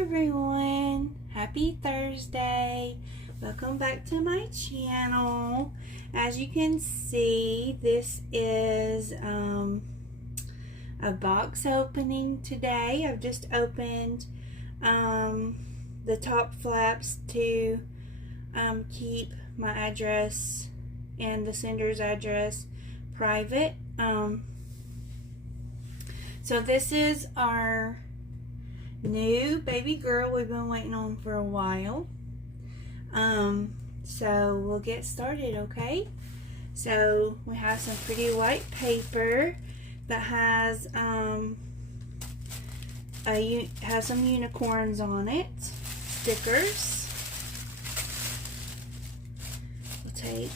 everyone, happy Thursday. Welcome back to my channel. As you can see, this is a box opening today. I've just opened the top flaps to keep my address and the sender's address private. So this is our new baby girl we've been waiting on for a while. So we'll get started, okay? So we have some pretty white paper that has some unicorns on it, stickers. We'll take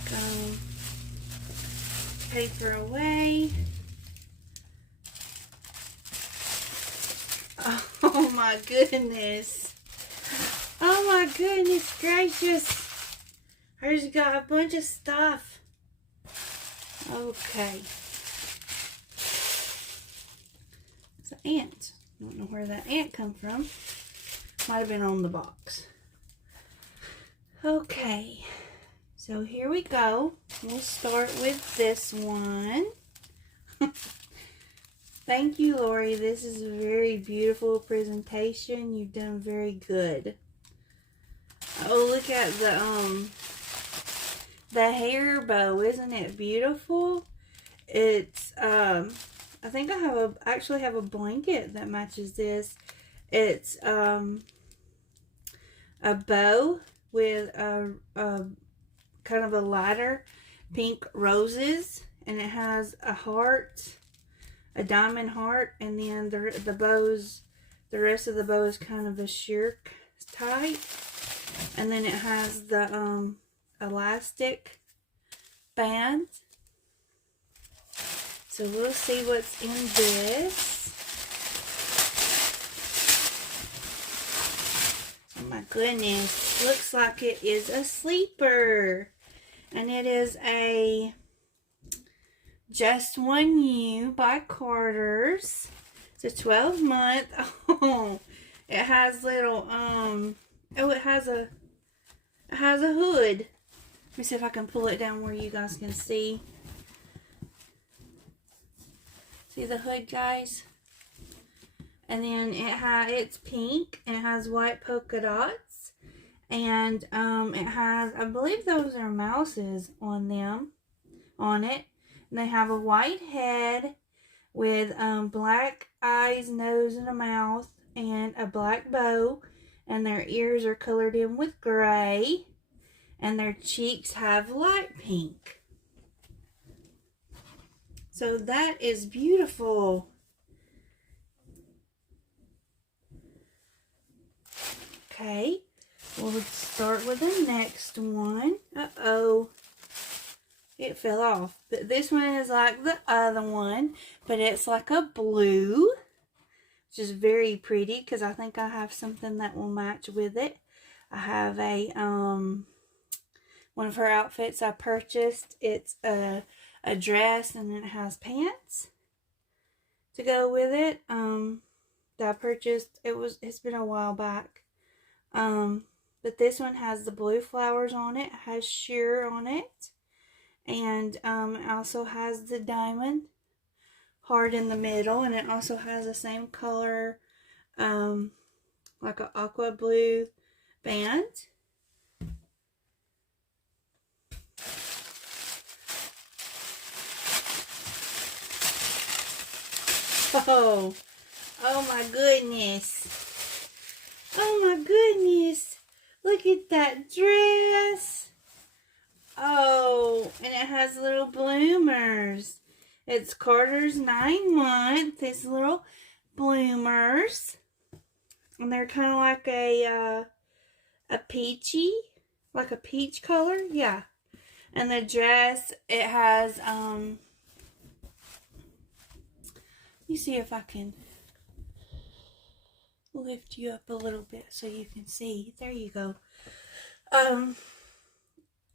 paper away. Oh my goodness. Oh my goodness gracious. Hers got a bunch of stuff. Okay. It's an ant. I don't know where that ant come from. Might have been on the box. Okay. So here we go. We'll start with this one. Thank you, Laurie. This is a very beautiful presentation. You've done very good. Oh, look at the hair bow. Isn't it beautiful? It's I think I actually have a blanket that matches this. It's a bow with a kind of a lighter pink roses, and it has a heart, a diamond heart, and then the rest of the bow is kind of a sheer type, and then it has the elastic band. So we'll see what's in this. Oh my goodness, looks like it is a sleeper, and it is a Just One You by Carter's. It's a 12-month. Oh, it has little it has a hood. Let me see if I can pull it down where you guys can see. See the hood, guys? And then it's pink and it has white polka dots, and it has, I believe those are mouses on it. And they have a white head with black eyes, nose, and a mouth, and a black bow. And their ears are colored in with gray. And their cheeks have light pink. So that is beautiful. Okay, we'll start with the next one. Uh-oh. It fell off. But this one is like the other one, but it's like a blue, which is very pretty because I think I have something that will match with it. I have a one of her outfits I purchased. It's a dress, and it has pants to go with it. That I purchased. It's been a while back. But this one has the blue flowers on it. It has sheer on it. And it also has the diamond heart in the middle, and it also has the same color, like an aqua blue band. Oh my goodness. Oh my goodness. Look at that dress. Oh, and it has little bloomers. It's Carter's 9-month. It's little bloomers. And they're kind of like a peachy, like a peach color. Yeah. And the dress, it has, let me see if I can lift you up a little bit so you can see. There you go.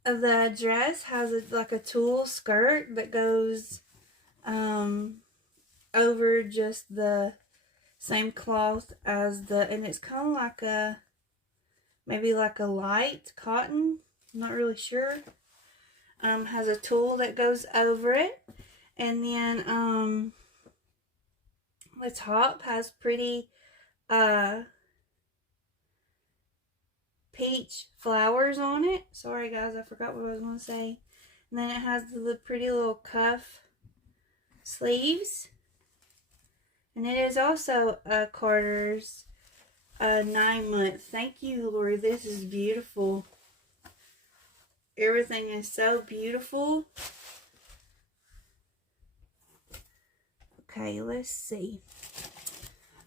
The dress has like a tulle skirt that goes over just the Same cloth as the, and it's kind of like a, maybe like a light cotton. I'm not really sure. Has a tulle that goes over it. And then the top has pretty peach flowers on it. Sorry guys, I forgot what I was going to say. And then it has the pretty little cuff sleeves. And it is also Carter's 9-month. Thank you, Laurie. This is beautiful. Everything is so beautiful. Okay, let's see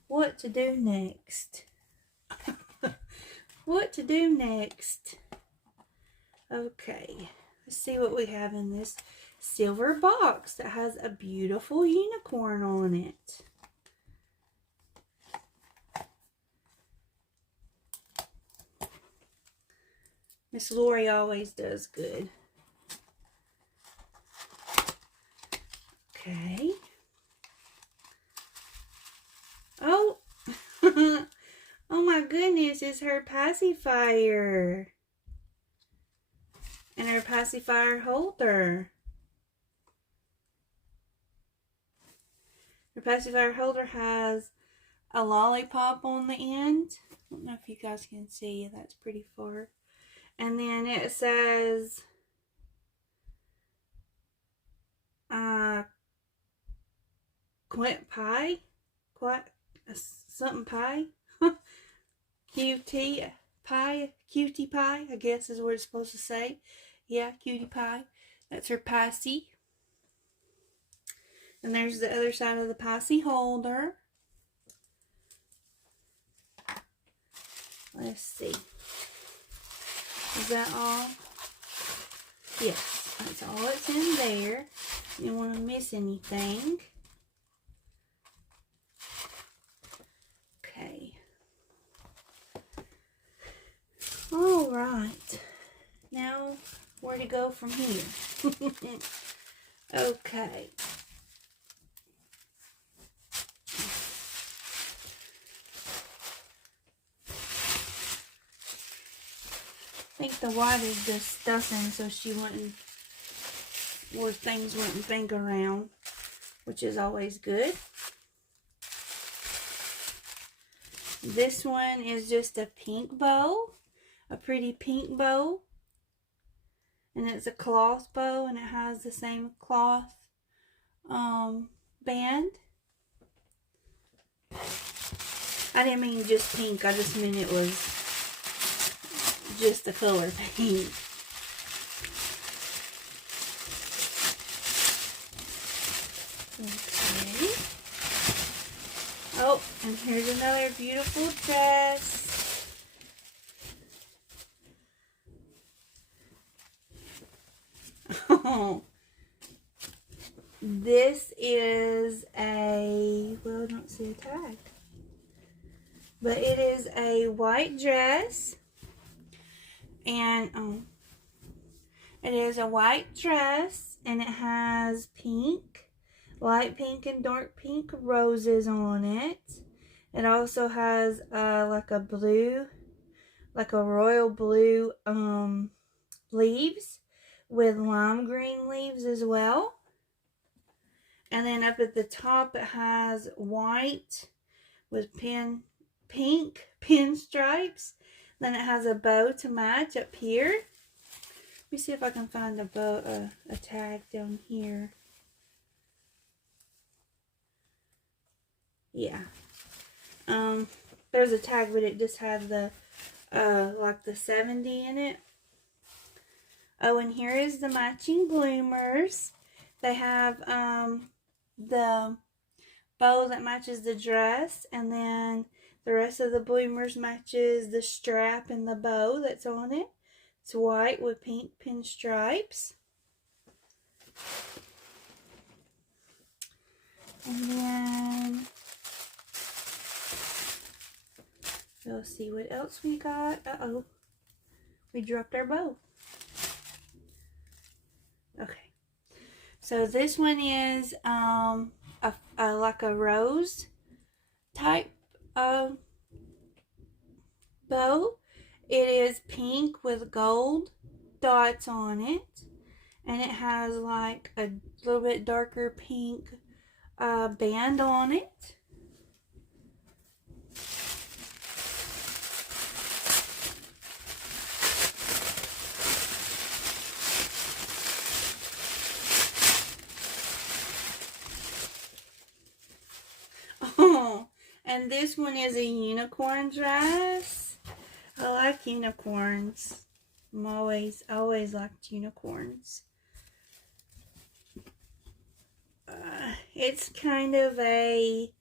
what to do next. What to do next? Okay, let's see what we have in this silver box that has a beautiful unicorn on it. Miss Laurie always does good. Okay. Oh. Oh my goodness, it's her pacifier. And her pacifier holder. Her pacifier holder has a lollipop on the end. I don't know if you guys can see. That's pretty far. And then it says Quint Pie. Something pie. Cutie pie. Cutie pie, I guess is what it's supposed to say. Yeah, cutie pie. That's her Paci. And there's the other side of the Paci holder. Let's see. Is that all? Yes, that's all that's in there. You don't want to miss anything. Okay. All right. Now, where to go from here? Okay. I think the white is just stuffing so she wouldn't, or things wouldn't think around, which is always good. This one is just a pink bow, a pretty pink bow, and it's a cloth bow, and it has the same cloth band. I didn't mean just pink, I just meant it was just the color pink. Okay. Oh, and here's another beautiful dress. Oh, this is a, well, I don't see a tag, but it is a white dress. And it is a white dress, and it has pink, light pink and dark pink roses on it. It also has like a blue, like a royal blue leaves with lime green leaves as well. And then up at the top it has white with pink pinstripes. Then it has a bow to match up here. Let me see if I can find a bow, a tag down here. Yeah. There's a tag, but it just has the, like the 70 in it. Oh, and here is the matching bloomers. They have, the bow that matches the dress, and then the rest of the bloomers matches the strap and the bow that's on it. It's white with pink pinstripes. And then we'll see what else we got. Uh-oh. We dropped our bow. Okay. So this one is like a rose type of bow. It is pink with gold dots on it, and it has like a little bit darker pink band on it. Oh, and this one is a unicorn dress. I like unicorns. I'm always liked unicorns. It's kind of a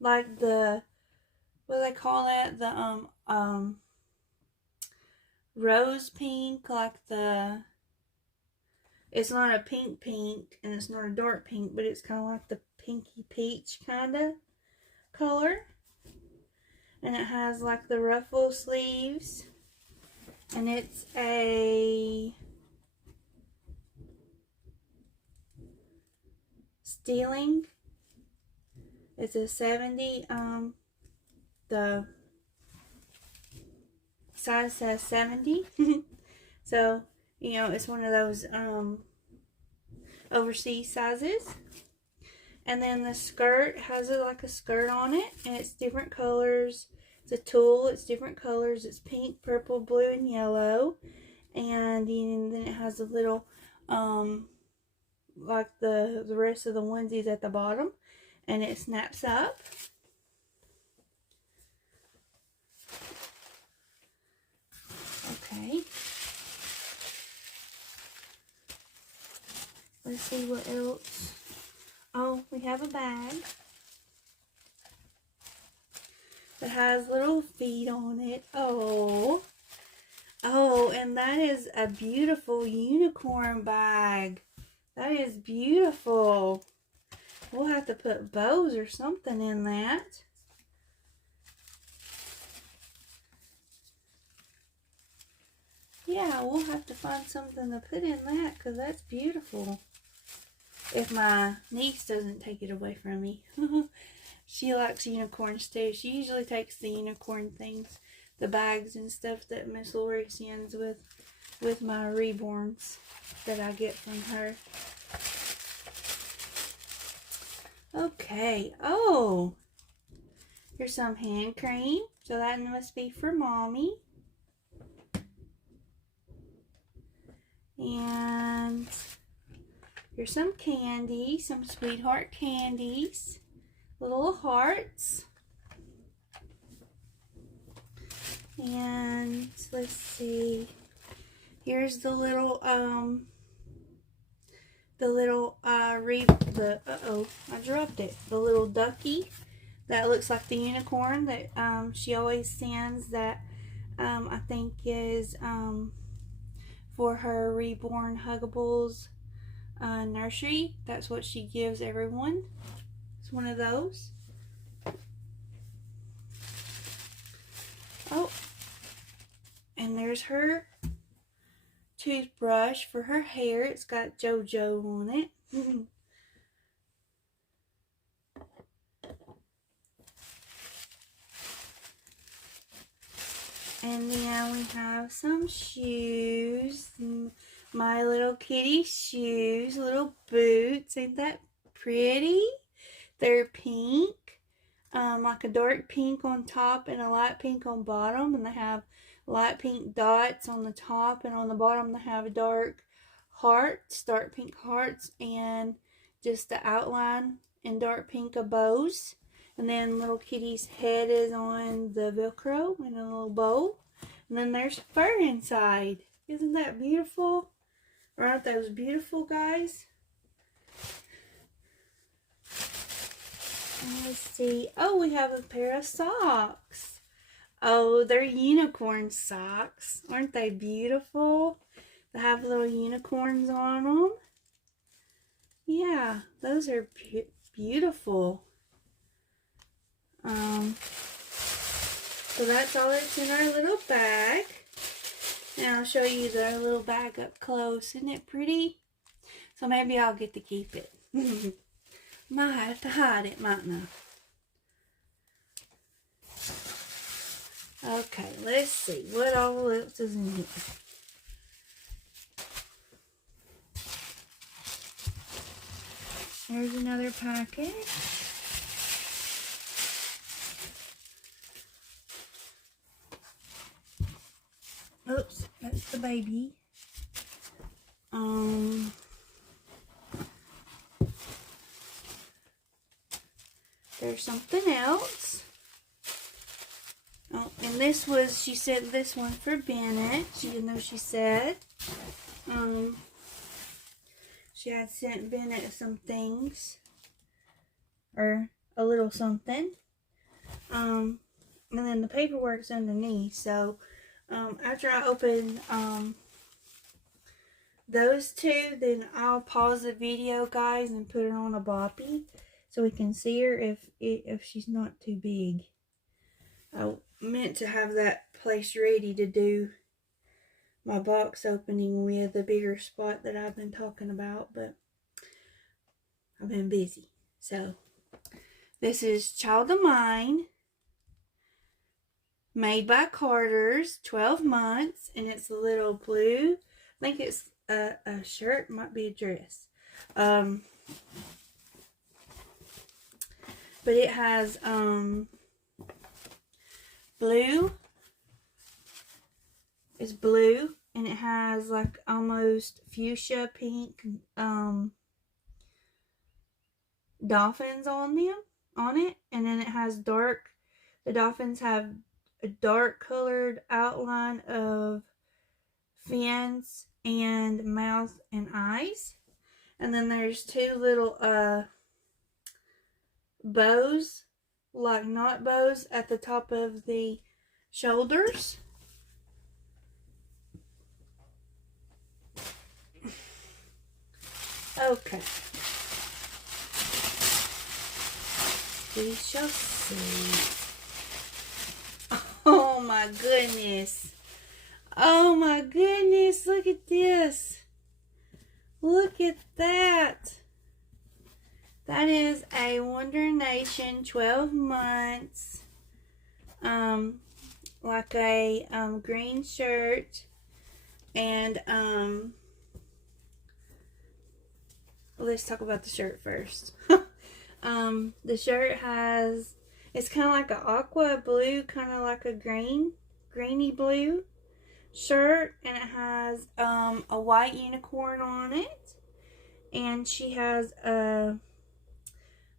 like the, what do they call that? The rose pink, like the, it's not a pink and it's not a dark pink, but it's kind of like the pinky peach kind of color. And it has like the ruffle sleeves, and it's a stealing. It's a 70. The size says 70. So, you know, it's one of those overseas sizes. And then the skirt has like a skirt on it, and it's different colors. It's a tulle, it's different colors. It's pink, purple, blue, and yellow. And then it has a little like the rest of the onesies at the bottom, and it snaps up. Okay. Let's see what else. Oh, we have a bag that has little feet on it. Oh, and that is a beautiful unicorn bag. That is beautiful. We'll have to put bows or something in that. Yeah, we'll have to find something to put in that, because that's beautiful. If my niece doesn't take it away from me. She likes unicorns too. She usually takes the unicorn things, the bags and stuff that Miss Laurie sends with my reborns that I get from her. Okay. Oh, here's some hand cream. So that must be for Mommy. And here's some candy, some sweetheart candies, little hearts. And let's see, here's the little I dropped it. The little ducky that looks like the unicorn that she always sends, that I think is for her Rebornhuggles Nursery. That's what she gives everyone. It's one of those. Oh, and there's her toothbrush for her hair. It's got JoJo on it. And then we have some shoes. My little kitty shoes, little boots. Ain't that pretty? They're pink, like a dark pink on top and a light pink on bottom, and they have light pink dots on the top, and on the bottom they have dark hearts, dark pink hearts, and just the outline in dark pink of bows. And then little kitty's head is on the Velcro in a little bow. And then there's fur inside. Isn't that beautiful? Aren't those beautiful, guys? And let's see. Oh, we have a pair of socks. Oh, they're unicorn socks. Aren't they beautiful? They have little unicorns on them. Yeah, those are beautiful. So that's all that's in our little bag. And I'll show you the little bag up close. Isn't it pretty? So maybe I'll get to keep it. Might have to hide it, mightn't I? Okay, let's see. What all else is in here? Here's another package. Oops, that's the baby. There's something else. Oh, and this was, she said this one for Bennett, even though she said, she had sent Bennett some things, or a little something, and then the paperwork's underneath, so, after I open, those two, then I'll pause the video, guys, and put her on a boppy, so we can see her if she's not too big. I meant to have that place ready to do my box opening with the bigger spot that I've been talking about, but I've been busy. So, this is Child of Mine, made by Carter's, 12 months, and it's a little blue. I think it's a shirt, might be a dress. But it has blue. It's blue, and it has like almost fuchsia pink dolphins on it, and then it has dark. The dolphins have a dark colored outline of fins and mouth and eyes, and then there's two little bows, like knot bows, at the top of the shoulders. Okay. We shall see. Oh my goodness. Oh my goodness. Look at this. Look at that. That is a Wonder Nation 12 months. Like a green shirt. And let's talk about the shirt first. The shirt has, it's kind of like an aqua blue, kind of like a greeny blue shirt, and it has a white unicorn on it, and she has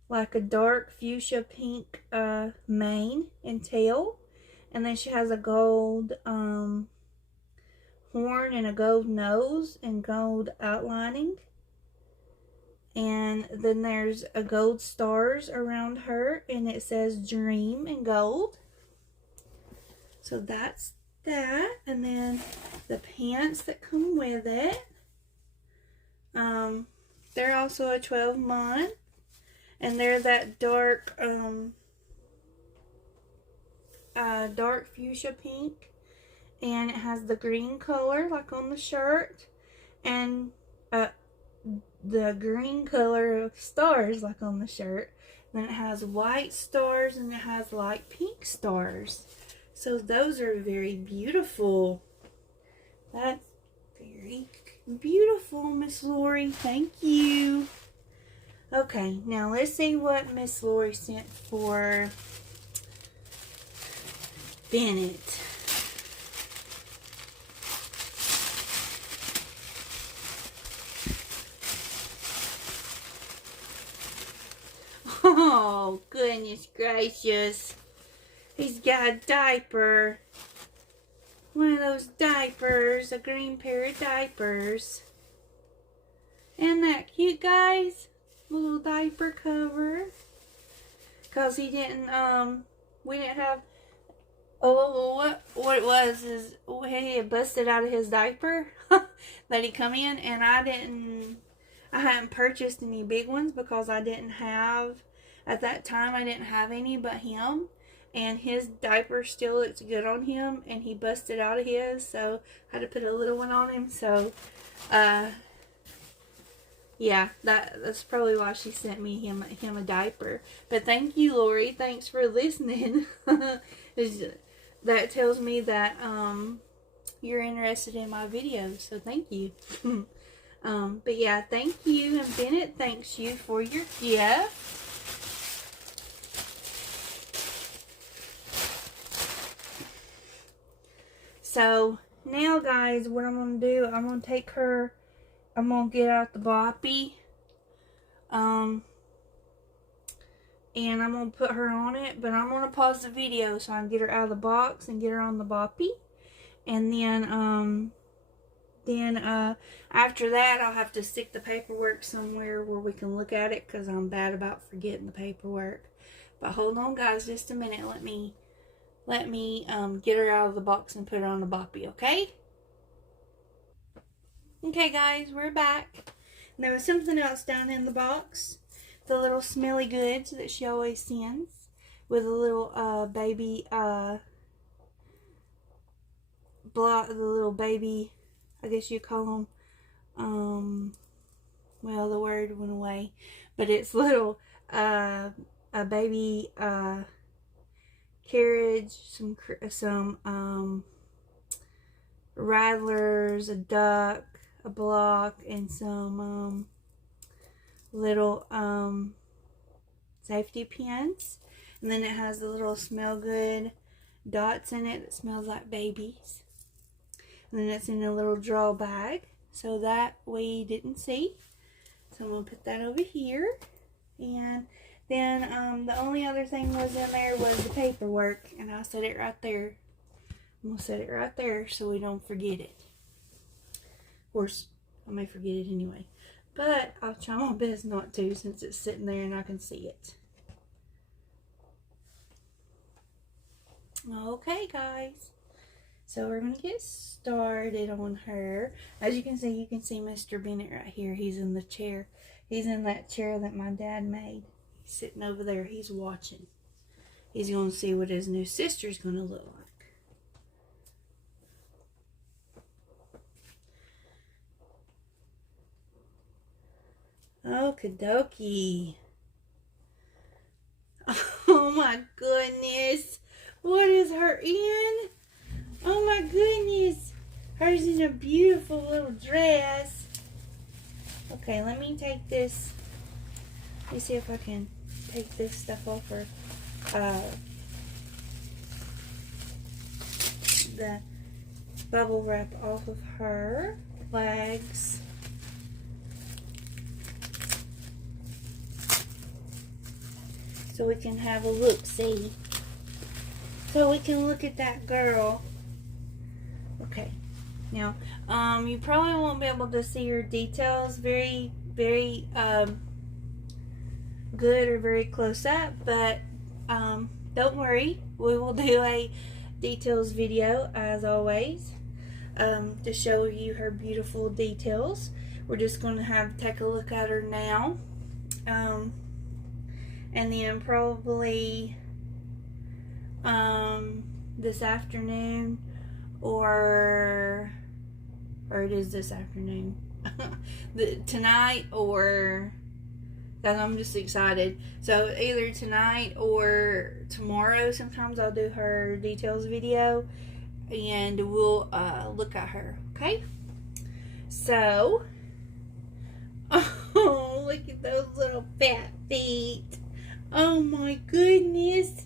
like a dark fuchsia pink mane and tail, and then she has a gold horn and a gold nose and gold outlining. And then there's a gold stars around her, and it says dream in gold. So that's that. And then the pants that come with it, they're also a 12 month, and they're that dark dark fuchsia pink, and it has the green color like on the shirt, and the green color of stars like on the shirt. Then it has white stars, and it has light pink stars. So those are very beautiful. That's very beautiful, Miss Laurie. Thank you. Okay, now let's see what Miss Laurie sent for Bennett. Oh, goodness gracious. He's got a diaper. One of those diapers. A green pair of diapers. Isn't that cute, guys? A little diaper cover. Because he didn't, we didn't have, what it was is he had busted out of his diaper that he come in, and I hadn't purchased any big ones because I didn't have, at that time, I didn't have any but him. And his diaper still looks good on him, and he busted out of his, so I had to put a little one on him. So, Yeah, that's probably why she sent me him a diaper. But thank you, Laurie. Thanks for listening. That tells me that you're interested in my videos, so thank you. But yeah, thank you, and Bennett thanks you for your gift. So now, guys, what I'm gonna do, I'm gonna take her. I'm gonna get out the boppy. And I'm going to put her on it, but I'm going to pause the video so I can get her out of the box and get her on the boppy. And then after that, I'll have to stick the paperwork somewhere where we can look at it, because I'm bad about forgetting the paperwork. But hold on, guys, just a minute. Let me get her out of the box and put her on the boppy, okay? Okay, guys, we're back. There was something else down in the box. The little smelly goods that she always sends, with a little baby the little baby, I guess you call them, well, the word went away, but it's little a baby carriage, some rattlers, a duck, a block, and some little safety pins. And then it has the little smell good dots in it that smells like babies. And then it's in a little draw bag, so that we didn't see. So I'm going to put that over here. And then the only other thing was in there was the paperwork, and I set it right there. I'm going to set it right there so we don't forget it. Of course, I may forget it anyway, but I'll try my best not to, since it's sitting there and I can see it. Okay, guys. So we're going to get started on her. As you can see Mr. Bennett right here. He's in the chair. He's in that chair that my dad made. He's sitting over there. He's watching. He's going to see what his new sister's going to look like. Okie dokie. Oh my goodness. What is her in? Oh my goodness. Hers in a beautiful little dress. Okay, let me take this. Let me see if I can take this stuff off her. The bubble wrap off of her legs. So we can have a look-see. So we can look at that girl. Okay. Now, you probably won't be able to see her details very good or very close up, but don't worry. We will do a details video, as always, to show you her beautiful details. We're just going to take a look at her now. And then probably this afternoon, or it is this afternoon, tonight, or that I'm just excited. So either tonight or tomorrow, sometimes I'll do her details video, and we'll look at her. Okay. So, oh, look at those little fat feet. Oh my goodness.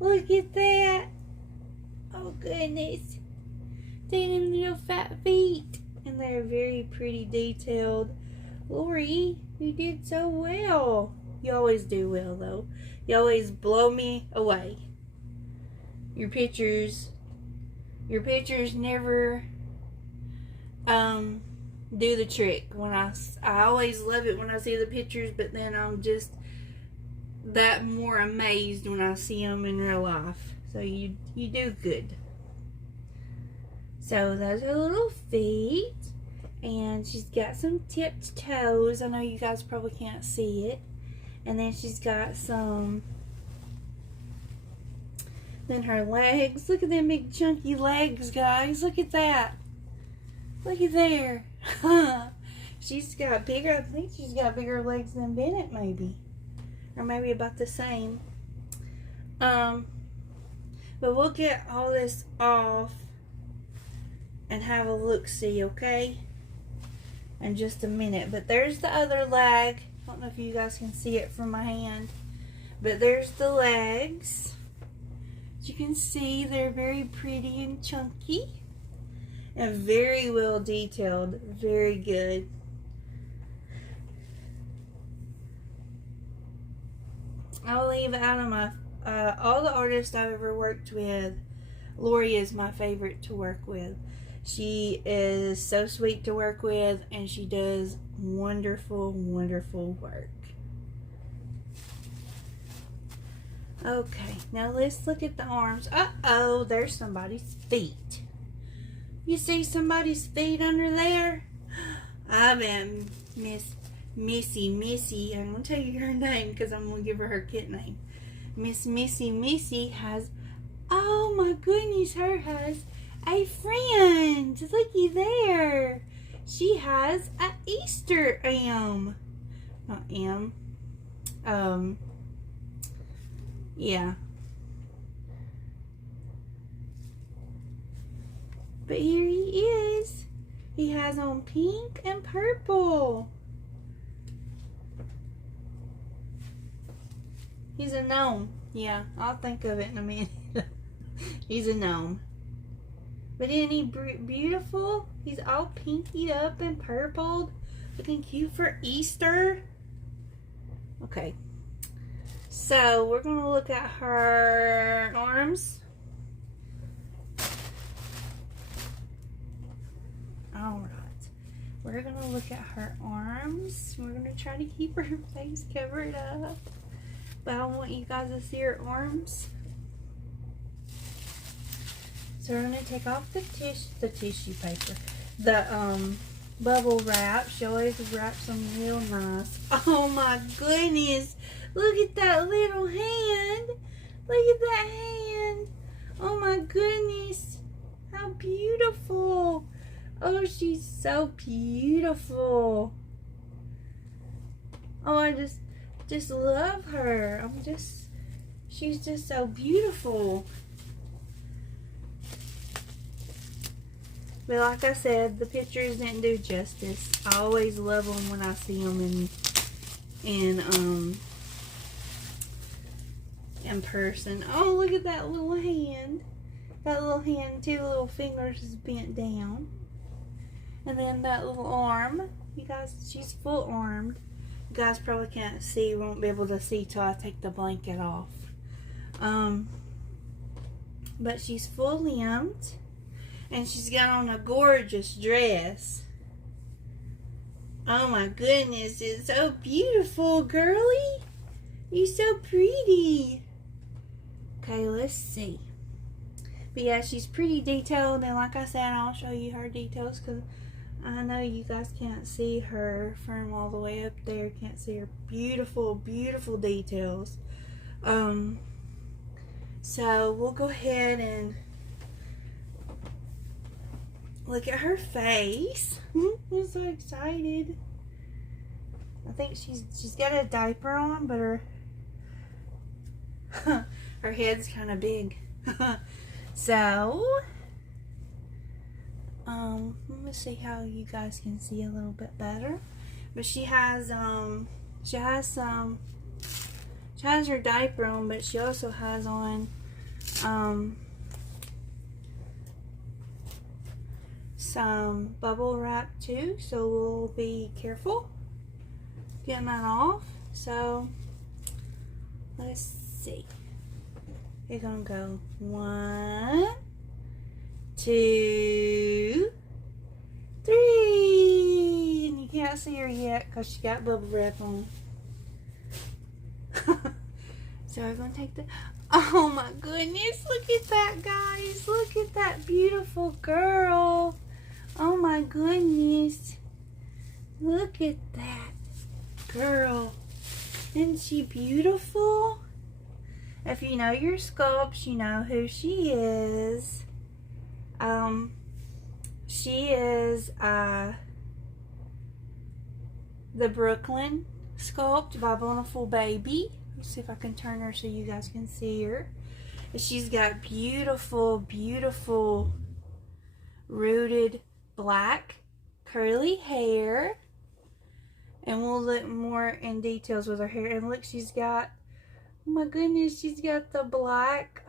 Look at that. Oh goodness. Look at them little fat feet. And they're very pretty detailed. Laurie, you did so well. You always do well, though. You always blow me away. Your pictures never do the trick. I always love it when I see the pictures, but then I'm just that more amazed when I see them in real life. So you do good. So those are little feet, and she's got some tipped toes. I know you guys probably can't see it. And then she's got some, then her legs. Look at them big chunky legs, guys. Look at that. Look at there. She's got bigger, I think she's got bigger legs than Bennett maybe. Or maybe about the same. But we'll get all this off and have a look-see, okay? In just a minute. But there's the other leg. I don't know if you guys can see it from my hand. But there's the legs. As you can see, they're very pretty and chunky. And very well detailed. Very good. I'll leave out of my all the artists I've ever worked with, Laurie is my favorite to work with. She is so sweet to work with, and she does wonderful, wonderful work. Okay, now let's look at the arms. Uh-oh, there's somebody's feet. You see somebody's feet under there? I bet Missy, I'm going to tell you her name because I'm going to give her her kit name. Miss Missy has, oh my goodness, her has a friend. Looky there. She has a Easter M. Not M. Yeah. But here he is. He has on pink and purple. He's a gnome. Yeah, I'll think of it in a minute. He's a gnome. But isn't he beautiful? He's all pinkied up and purpled. Looking cute for Easter. Okay. So, we're going to look at her arms. Alright. We're going to look at her arms. We're going to try to keep her face covered up. But I want you guys to see her arms. So we're going to take off the tissue paper. The bubble wrap. She always wraps them real nice. Oh my goodness. Look at that little hand. Look at that hand. Oh my goodness. How beautiful. Oh, she's so beautiful. Oh, I just love her. She's just so beautiful. But like I said, the pictures didn't do justice. I always love them when I see them in person. Oh, look at that little hand. That little hand, two little fingers is bent down. And then that little arm. You guys, she's full armed. You guys probably can't see, won't be able to see till I take the blanket off. But she's full limbed. And she's got on a gorgeous dress. Oh my goodness, it's so beautiful, girly. You're so pretty. Okay, let's see. But yeah, she's pretty detailed. And like I said, I'll show you her details because I know you guys can't see her from all the way up there. Can't see her beautiful, beautiful details. So we'll go ahead and look at her face. I'm so excited. I think she's got a diaper on, but her her head's kind of big. So let me see how you guys can see a little bit better. But she has her diaper on, but she also has on some bubble wrap too, so we'll be careful getting that off. So let's see. We're gonna go 1, 2, 3, and you can't see her yet because she got bubble wrap on. So we're gonna take the, oh my goodness, look at that, guys. Look at that beautiful girl. Oh my goodness. Look at that girl. Isn't she beautiful? If you know your sculpts, you know who she is. She is the Brooklyn sculpt by Bonaful Baby. Let's see if I can turn her so you guys can see her. And she's got beautiful, beautiful rooted black curly hair. And we'll look more in details with her hair. And look, she's got, oh my goodness, she's got the black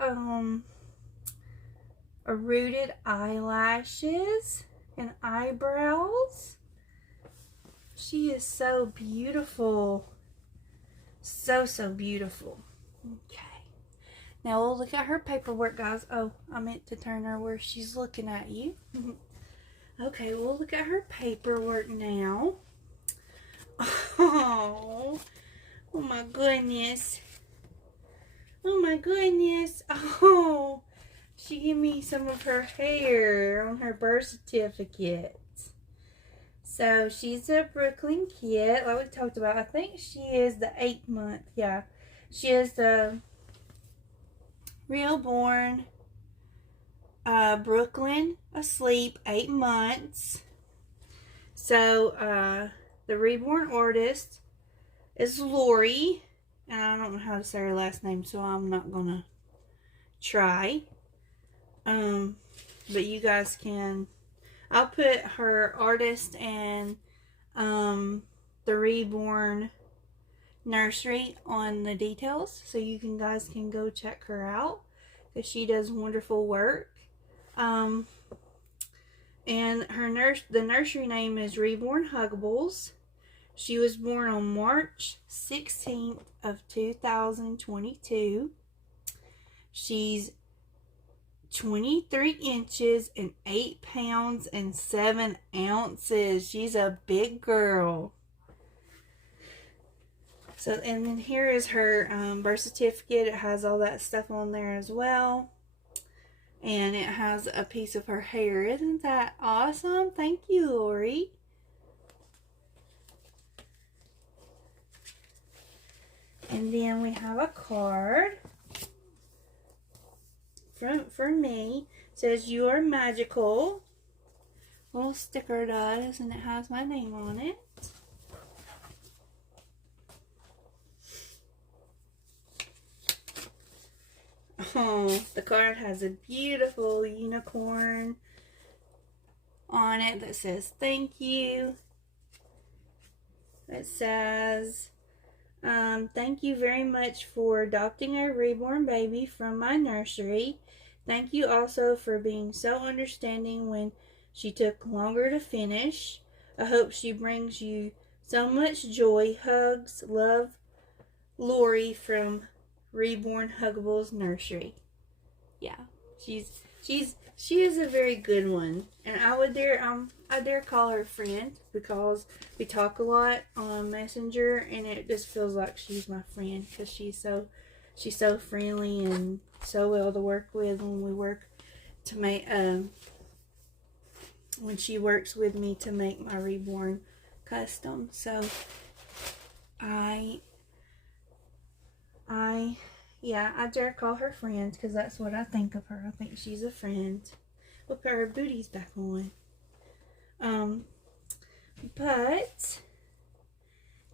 rooted eyelashes and eyebrows. She is so beautiful. So, so beautiful. Okay. Now we'll look at her paperwork, guys. Oh, I meant to turn her where she's looking at you. Okay, we'll look at her paperwork now. Oh my goodness. Oh my goodness. Oh, she gave me some of her hair on her birth certificate. So she's a Brooklyn kid, like we talked about. I think she is the 8th month. Yeah, she is the Reborn Brooklyn asleep, 8 months. So the Reborn artist is Laurie, and I don't know how to say her last name, so I'm not gonna try. But you guys can. I'll put her artist and the Reborn Nursery on the details, so you guys can go check her out, because she does wonderful work. And the nursery name is Rebornhuggles. She was born on March 16th of 2022. She's 23 inches and 8 pounds and 7 ounces. She's a big girl. So, and then here is her birth certificate. It has all that stuff on there as well. And it has a piece of her hair. Isn't that awesome? Thank you, Laurie. And then we have a card for me. It says, "You are magical." Little sticker does, and it has my name on it. Oh, the card has a beautiful unicorn on it that says thank you. It says, "Thank you very much for adopting a reborn baby from my nursery. Thank you also for being so understanding when she took longer to finish. I hope she brings you so much joy. Hugs, love, Laurie from Rebornhuggles Nursery." Yeah, she is a very good one, and I dare call her friend, because we talk a lot on Messenger, and it just feels like she's my friend, because she's so friendly and so well to work with when we work to make when she works with me to make my Reborn custom. So I dare call her friend, because that's what I think of her. I think she's a friend. We'll put her booties back on. But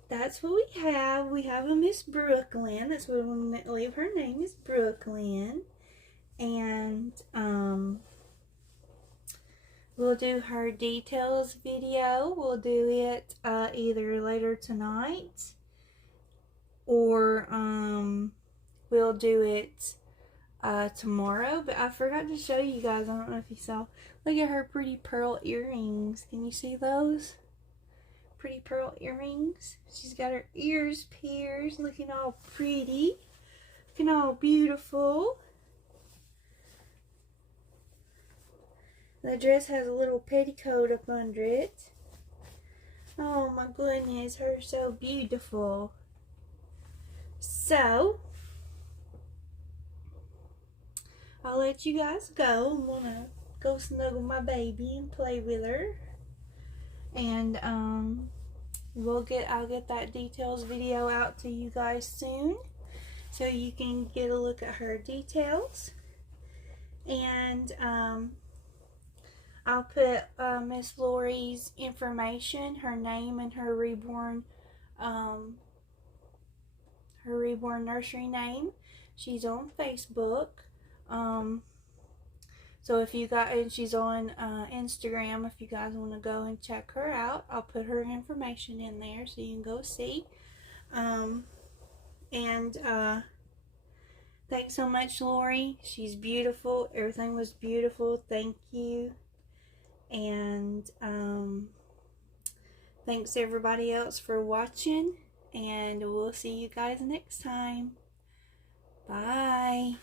that's what we have. We have a Miss Brooklyn. That's what I'm going to leave. Her name is Brooklyn. And we'll do her details video. We'll do it either later tonight, or we'll do it tomorrow. But I forgot to show you guys. I don't know if you saw. Look at her pretty pearl earrings. Can you see those? Pretty pearl earrings. She's got her ears pierced, looking all pretty, looking all beautiful. The dress has a little petticoat up under it. Oh my goodness, her so beautiful. So I'll let you guys go. I'm gonna go snuggle my baby and play with her. And I'll get that details video out to you guys soon, so you can get a look at her details. And I'll put Miss Laurie's information, her name, and her Reborn Nursery name. She's on Facebook. So if you guys, and she's on Instagram, if you guys want to go and check her out, I'll put her information in there so you can go see. Thanks so much, Laurie. She's beautiful. Everything was beautiful. Thank you. And thanks everybody else for watching. And we'll see you guys next time. Bye.